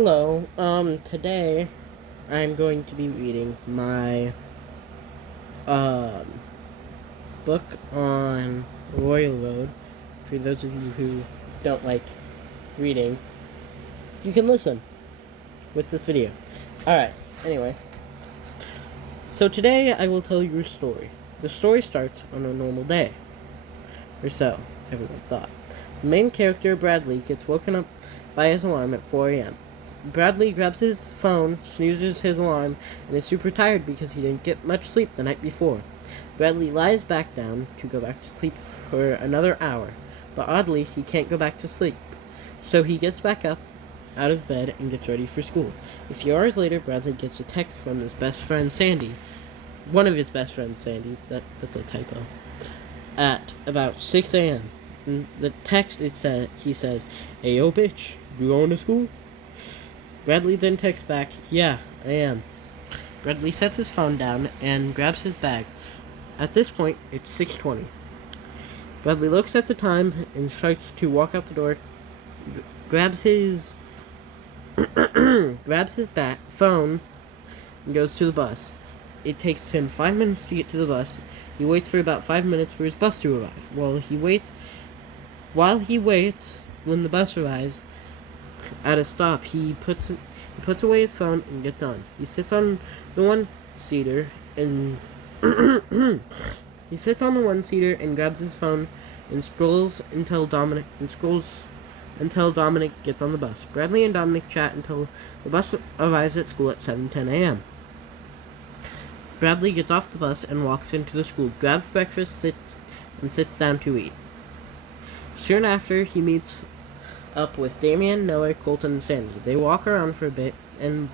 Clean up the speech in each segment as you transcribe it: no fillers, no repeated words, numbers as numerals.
Hello. Today I'm going to be reading my um book on Royal Road. For those of you who don't like reading, you can listen with this video. Alright, anyway. So today I will tell you a story. The story starts on a normal day. Or so everyone thought. The main character, Bradley, gets woken up by his alarm at 4 a.m. Bradley grabs his phone, snoozes his alarm, and is super tired because he didn't get much sleep the night before. Bradley lies back down to go back to sleep for another hour, but oddly, he can't go back to sleep. So he gets back up out of bed and gets ready for school. A few hours later, Bradley gets a text from his best friend, Sandy. One of his best friends, Sandy's. That's a typo. At about 6 a.m. In the text, he says, "Hey, yo, bitch, you going to school?" Bradley then texts back, "Yeah, I am." Bradley sets his phone down and grabs his bag. At this point, it's 6:20. Bradley looks at the time and starts to walk out the door, grabs his phone, and goes to the bus. It takes him 5 minutes to get to the bus. He waits for about 5 minutes for his bus to arrive. While he waits, when the bus arrives at a stop, he puts away his phone and gets on. He sits on the one-seater and grabs his phone and scrolls until Dominic gets on the bus. Bradley and Dominic chat until the bus arrives at school at 7:10 a.m. Bradley gets off the bus and walks into the school, grabs breakfast, sits down to eat. Soon after, he meets up with Damien, Noah, Colton, and Sandy. They walk around for a bit, and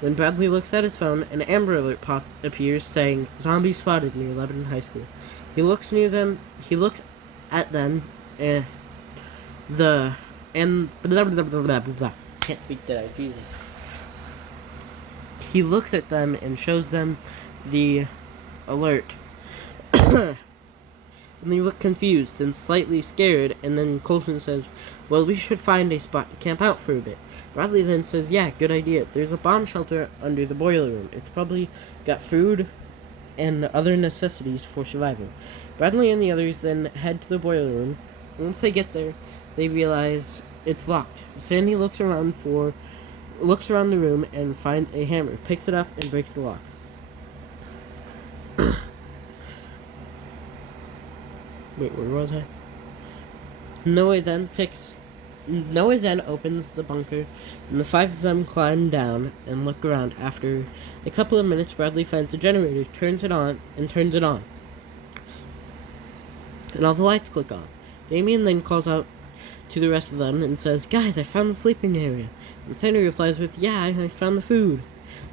when Bradley looks at his phone, an Amber Alert appears saying, "Zombie spotted near Lebanon High School." He looks at them, and blah, blah, blah, blah, blah. Can't speak today, Jesus. He looks at them and shows them the alert. And they look confused and slightly scared, and then Colton says, "Well, we should find a spot to camp out for a bit." Bradley then says, "Yeah, good idea. There's a bomb shelter under the boiler room. It's probably got food and other necessities for surviving." Bradley and the others then head to the boiler room. Once they get there, they realize it's locked. Sandy looks around the room and finds a hammer, picks it up, and breaks the lock. Wait, where was I? Noah then opens the bunker, and the five of them climb down and look around. After a couple of minutes, Bradley finds the generator, turns it on, and all the lights click on. Damien then calls out to the rest of them and says, "Guys, I found the sleeping area." And Sandy replies with, "Yeah, I found the food."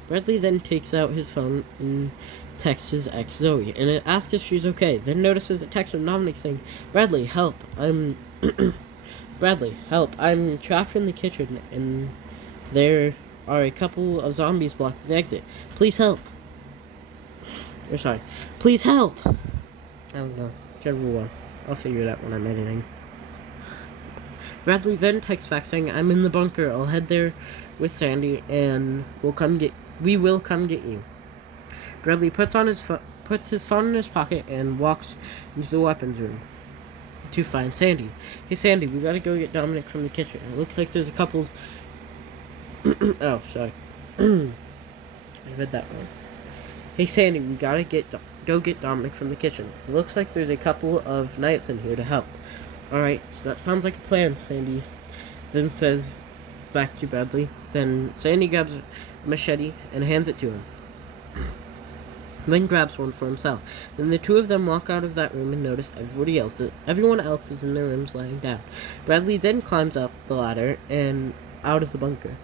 Bradley then takes out his phone and texts his ex Zoe, and it asks if she's okay. Then notices a text from Dominic saying, "Bradley, help! I'm trapped in the kitchen, and there are a couple of zombies blocking the exit. Please help!" Please help! I don't know, whichever one. I'll figure it out when I'm editing. Bradley then texts back saying, "I'm in the bunker. I'll head there with Sandy, and we will come get you." Bradley puts his phone in his pocket and walks into the weapons room to find Sandy. "Hey, Sandy, we gotta go get Dominic from the kitchen. It looks like there's a couple's..." Oh, sorry. I read that wrong. "Hey, Sandy, we gotta go get Dominic from the kitchen. It looks like there's a couple of knights in here to help." "Alright, so that sounds like a plan," Sandy then says back to Bradley. Then Sandy grabs a machete and hands it to him. Then grabs one for himself. Then the two of them walk out of that room and notice everyone else is in their rooms lying down. Bradley then climbs up the ladder and out of the bunker.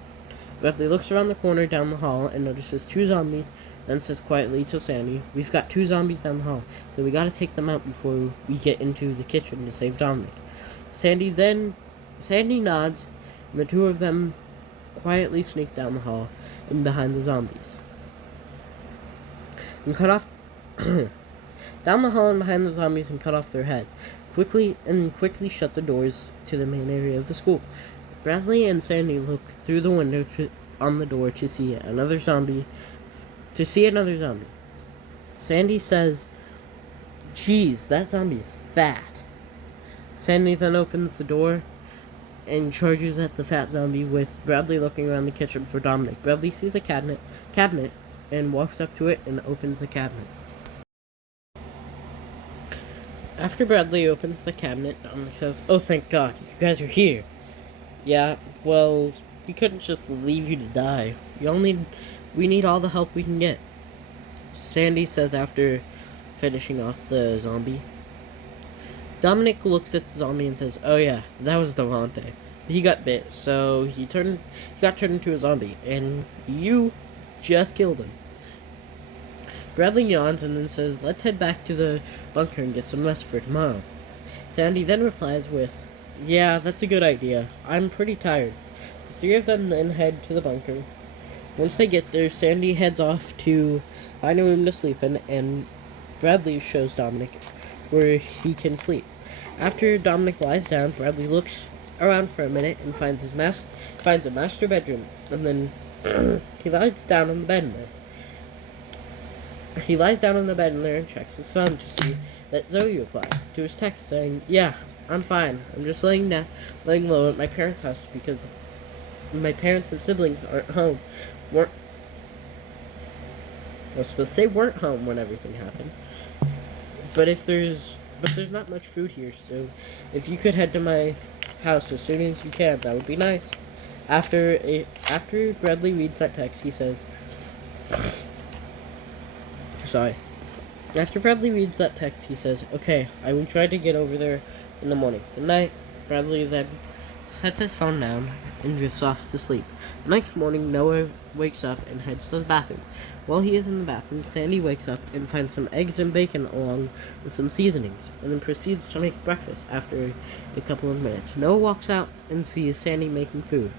Bradley looks around the corner down the hall and notices two zombies, then says quietly to Sandy, "We've got two zombies down the hall, so we gotta take them out before we get into the kitchen to save Dominic." Sandy nods, and the two of them quietly sneak down the hall and behind the zombies. And cut off down the hall and behind the zombies and cut off their heads. Quickly shut the doors to the main area of the school. Bradley and Sandy look through the window on the door to see another zombie. Sandy says, "Geez, that zombie is fat." Sandy then opens the door and charges at the fat zombie, with Bradley looking around the kitchen for Dominic. Bradley sees a cabinet and walks up to it and opens the cabinet. After Bradley opens the cabinet, Dominic says, "Oh, thank God, you guys are here." "Yeah, well, we couldn't just leave you to die. We need all the help we can get," Sandy says after finishing off the zombie. Dominic looks at the zombie and says, "Oh yeah, that was Devante. He got bit, so he got turned into a zombie, and you just killed him." Bradley yawns and then says, "Let's head back to the bunker and get some rest for tomorrow." Sandy then replies with, "Yeah, that's a good idea. I'm pretty tired." The three of them then head to the bunker. Once they get there, Sandy heads off to find a room to sleep in, and Bradley shows Dominic where he can sleep. After Dominic lies down, Bradley looks around for a minute and finds a master bedroom, and then he lies down on the bed in there. And checks his phone to see that Zoe replied to his text saying, "Yeah, I'm fine. I'm just laying low at my parents' house because my parents and siblings aren't home. I was supposed to say weren't home when everything happened. But there's not much food here, so if you could head to my house as soon as you can, that would be nice." After Bradley reads that text, he says, "Okay, I will try to get over there in the morning." Good night. Bradley then sets his phone down and drifts off to sleep. The next morning, Noah wakes up and heads to the bathroom. While he is in the bathroom, Sandy wakes up and finds some eggs and bacon along with some seasonings, and then proceeds to make breakfast after a couple of minutes. Noah walks out and sees Sandy making food,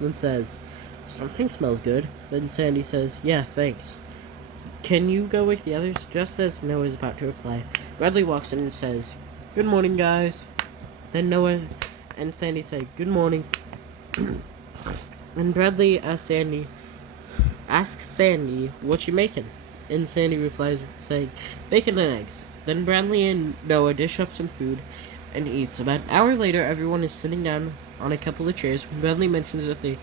then says, "Something smells good." Then Sandy says, "Yeah, thanks. Can you go wake the others?" Just as Noah is about to reply, Bradley walks in and says, "Good morning, guys." Then Noah and Sandy say, "Good morning." And Bradley asks Sandy, "What you making?" And Sandy replies saying, "Bacon and eggs." Then Bradley and Noah dish up some food and eats. About an hour later, everyone is sitting down on a couple of chairs when Bradley mentions that they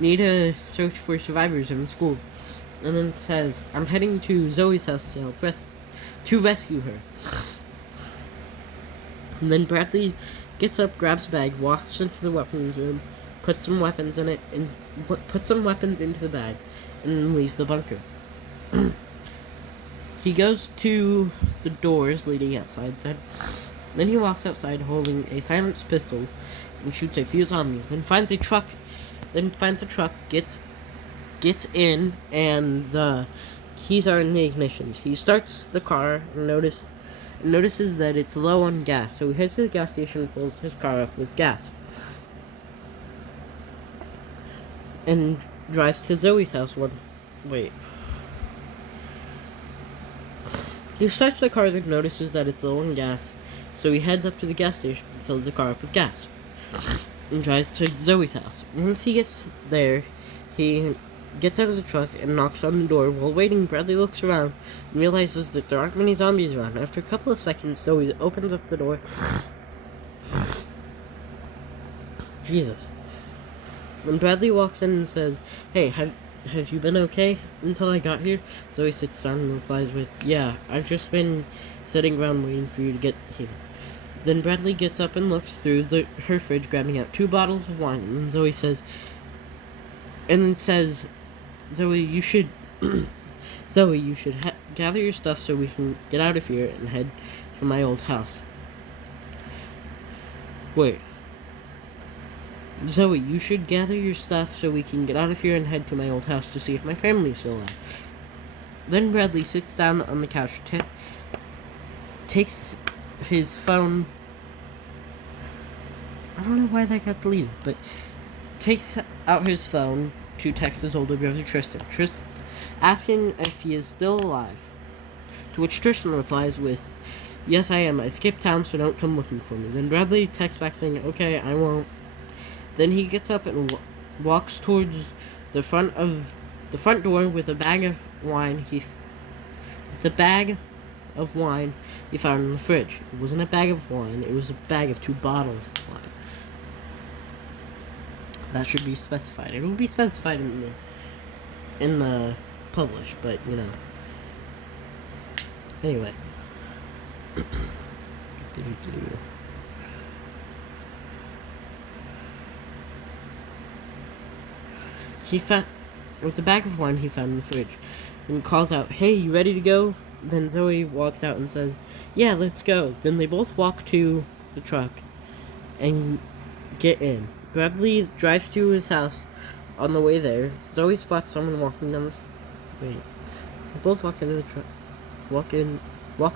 need to search for survivors in school, and then says, "I'm heading to Zoe's house to rescue her." And then Bradley gets up, grabs a bag, walks into the weapons room, puts some weapons into the bag, and then leaves the bunker. He goes to the doors leading outside. Then he walks outside holding a silenced pistol and shoots a few zombies. Then finds a truck. Gets in, and the keys are in the ignition. He starts the car and notices that it's low on gas. So he heads to the gas station and fills his car up with gas, and drives to Zoe's house He starts the car, then notices that it's low on gas, so he heads up to the gas station and fills the car up with gas, and drives to Zoe's house. Once he gets there, he gets out of the truck and knocks on the door. While waiting, Bradley looks around and realizes that there aren't many zombies around. After a couple of seconds, Zoe opens up the door. Jesus. And Bradley walks in and says, "Hey, have you been okay until I got here?" Zoe sits down and replies with, "Yeah, I've just been sitting around waiting for you to get here." Then Bradley gets up and looks through her fridge, grabbing out 2 bottles of wine, and then Zoe says, "Zoe, you should gather your stuff so we can get out of here and head to my old house." Wait. "Zoe, you should gather your stuff so we can get out of here and head to my old house to see if my family is still alive." Then Bradley sits down on the couch, takes his phone. I don't know why that got deleted, but takes out his phone to text his older brother Tristan, asking if he is still alive. To which Tristan replies with, "Yes, I am. I skipped town, so don't come looking for me." Then Bradley texts back saying, "Okay, I won't." Then he gets up and walks towards the front door with a bag of wine. The bag of wine he found in the fridge. It wasn't a bag of wine. It was a bag of 2 bottles of wine. That should be specified. It will be specified in the publish, but you know. Anyway. He found with the bag of wine he found in the fridge, and calls out, "Hey, you ready to go?" Then Zoe walks out and says, "Yeah, let's go." Then they both walk to the truck and get in. Bradley drives to his house. On the way there, Zoe spots someone walking down the Wait. They both walk into the truck. Walk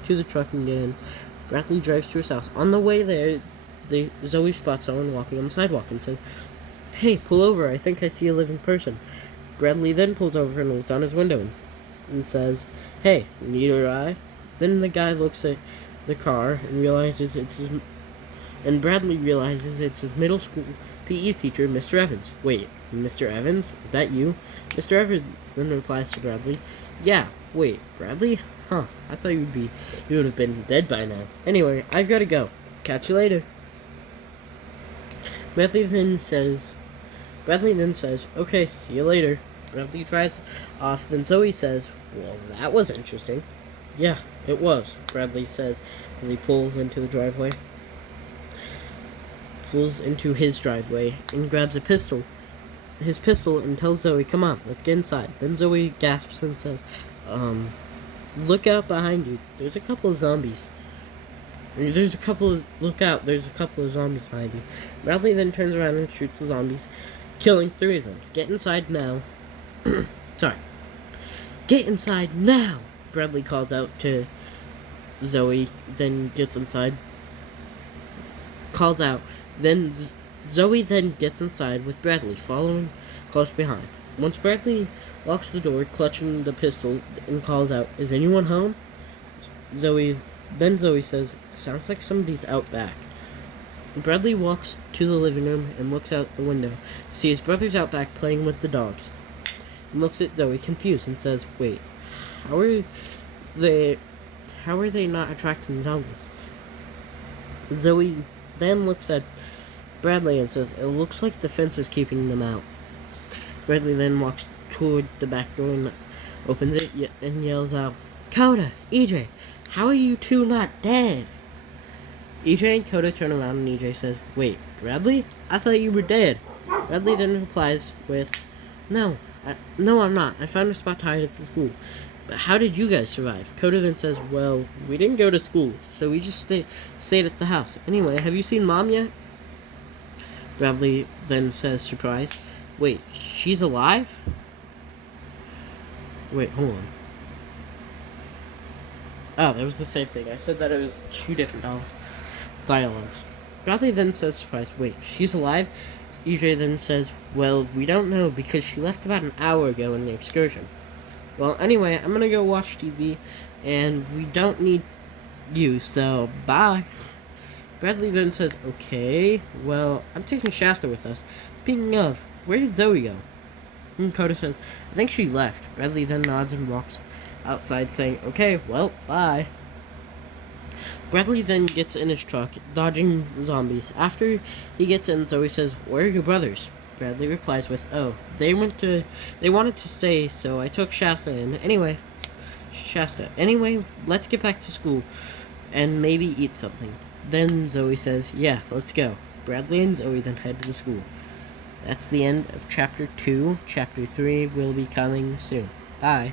to the truck and get in. Bradley drives to his house. On the way there, Zoe spots someone walking on the sidewalk and says, "Hey, pull over. I think I see a living person." Bradley then pulls over and looks on his window and says, "Hey, need a ride?" Then the guy looks at the car and realizes and Bradley realizes it's his middle school PE teacher, Mr. Evans. "Wait, Mr. Evans? Is that you?" Mr. Evans then replies to Bradley, "Yeah, wait, Bradley? Huh, I thought you would have been dead by now. Anyway, I've got to go. Catch you later." Bradley then says, "Okay, see you later." Bradley drives off, then Zoe says, "Well, that was interesting." "Yeah, it was," Bradley says as he pulls into his driveway and grabs his pistol, and tells Zoe, "Come on, let's get inside." Then Zoe gasps and says, "Look out behind you. There's a couple of zombies. Look out, there's a couple of zombies behind you." Bradley then turns around and shoots the zombies, killing 3 of them. "Get inside now." Sorry. "Get inside now!" Bradley calls out to Zoe, then gets inside. Zoe then gets inside with Bradley following close behind. Once Bradley locks the door, clutching the pistol, and calls out, "Is anyone home?" Zoe says, "Sounds like somebody's out back." Bradley walks to the living room and looks out the window to see his brothers out back playing with the dogs. And looks at Zoe confused and says, "Wait, how are they not attracting zombies?" Zoe then looks at Bradley and says, "It looks like the fence is keeping them out." Bradley then walks toward the back door and opens it and yells out, "Coda, EJ, how are you two not dead?" EJ and Coda turn around and EJ says, "Wait, Bradley? I thought you were dead." Bradley then replies with, No, I'm not. I found a spot to hide at the school. But how did you guys survive?" Coda then says, "Well, we didn't go to school, so we just stayed at the house. Anyway, have you seen Mom yet?" Bradley then says, surprised, "Wait, she's alive?" Wait, hold on. Oh, that was the same thing. I said that it was 2 different dialogues. Bradley then says, surprised, "Wait, she's alive?" EJ then says, "Well, we don't know because she left about an hour ago in the excursion." Well, anyway, I'm gonna go watch TV, and we don't need you, so bye. Bradley then says, "Okay, well, I'm taking Shasta with us. Speaking of, where did Zoe go?" And Coda says, "I think she left." Bradley then nods and walks outside, saying, "Okay, well, bye." Bradley then gets in his truck, dodging zombies. After he gets in, Zoe says, "Where are your brothers?" Bradley replies with, "Oh, they wanted to stay, so I took Shasta in. Anyway, let's get back to school and maybe eat something." Then Zoe says, "Yeah, let's go." Bradley and Zoe then head to the school. That's the end of Chapter 2. Chapter 3 will be coming soon. Bye.